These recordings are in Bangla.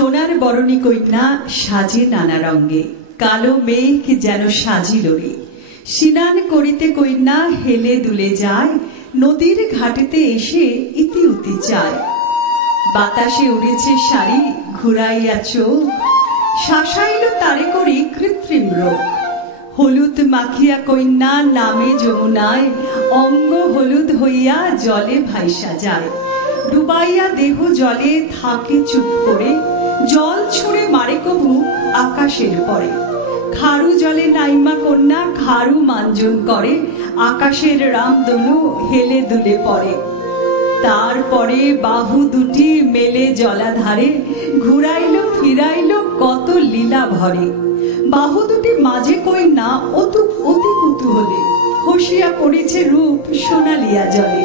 সোনার বরণী কন্যা সাজে নানা রঙ্গে, কালো মেঘ যেন সাজিল রে। স্নান করিতে কন্যা হেলে দুলে যায়, নদীর ঘাটেতে এসে ইতি উতি চায়। বাতাসে উড়েছে শাড়ি ঘুরাইয়া চোখ, শাসাইল তারে করি কৃত্রিম রোগ। হলুদ মাখিয়া কন্যা নামে যমুনায়, অঙ্গ হলুদ হইয়া জলে ভাইসা যায়। ডুবাইয়া দেহ জলে থাকে চুপ করে, জল ছুঁড়ে মারে কবু আকাশের পরে। খারু জলে নাইমা কন্যা খারু মাঞ্জন করে, আকাশের রামধনু হেলে দুলে পড়ে। তারপরে বাহু দুটি মেলে জলাধারে, ঘুরাইল ফিরাইল কত লীলা ভরে। বাহু দুটি মাঝে কন্যা অতি কুতূহলে, হসিয়া পড়েছে রূপ সোনালিয়া জলে।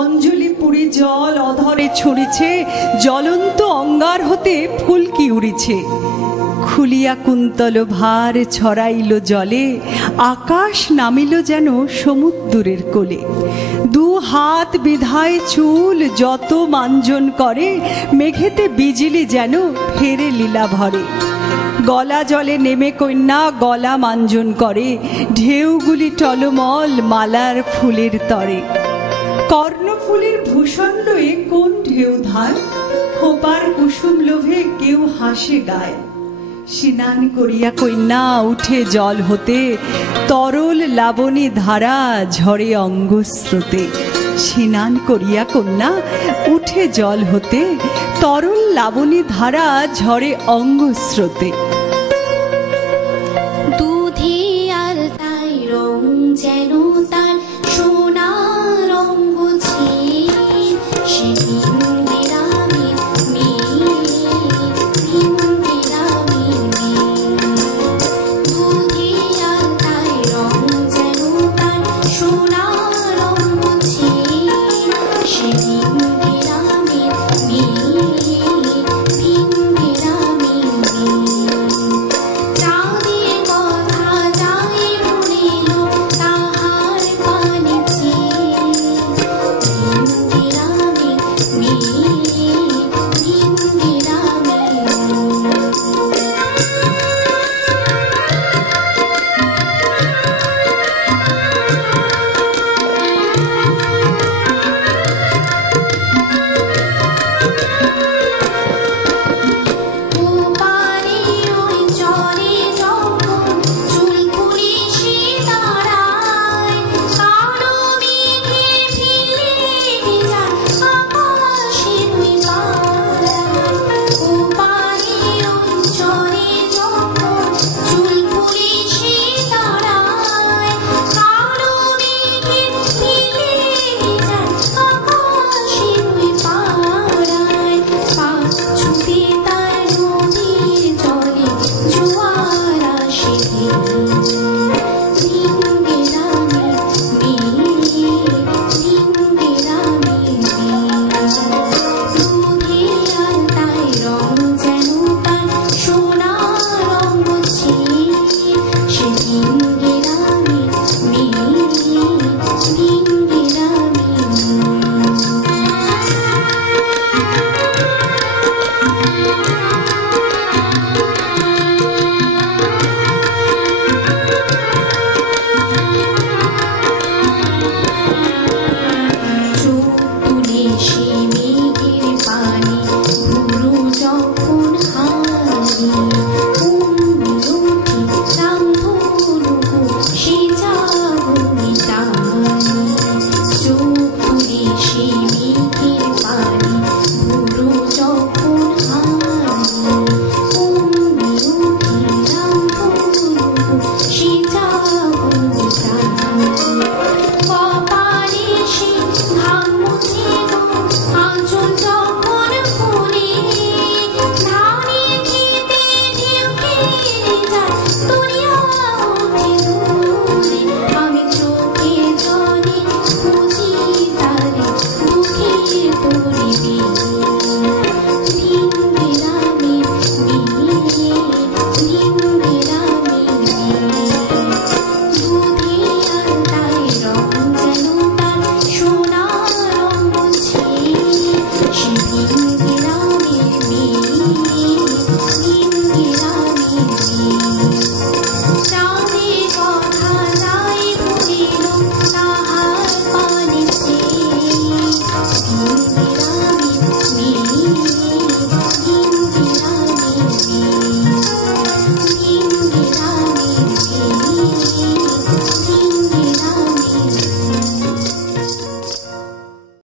অঞ্জলি পুরি জল অধরে ছড়িছে, জ্বলন্ত অঙ্গার হতে ফুলকি উড়িছে। খুলিয়া কুন্তল ভার ছড়াইল জলে, আকাশ নামিল যেন সমুদ্রের কোলে। দু হাত বিধায় চুল যত মাঞ্জন করে, মেঘেতে বিজলি যেন ফেরে লীলা ভরে। গলা জলে নেমে কন্যা গলা মাঞ্জন করে, ঢেউগুলি টলমল মালার ফুলের তরে। কর্ণফুলের ভূষণ লয়ে কোন ঢেউ ধার, খোপার কুসুম লোভে কেউ হাসে গায়। স্নান করিয়া কন্যা উঠে জল হতে, তরল লাবণী ধারা ঝরে অঙ্গস্রোতে। স্নান করিয়া কন্যা উঠে জল হতে, তরল লাবণী ধারা ঝরে অঙ্গস্রোতে।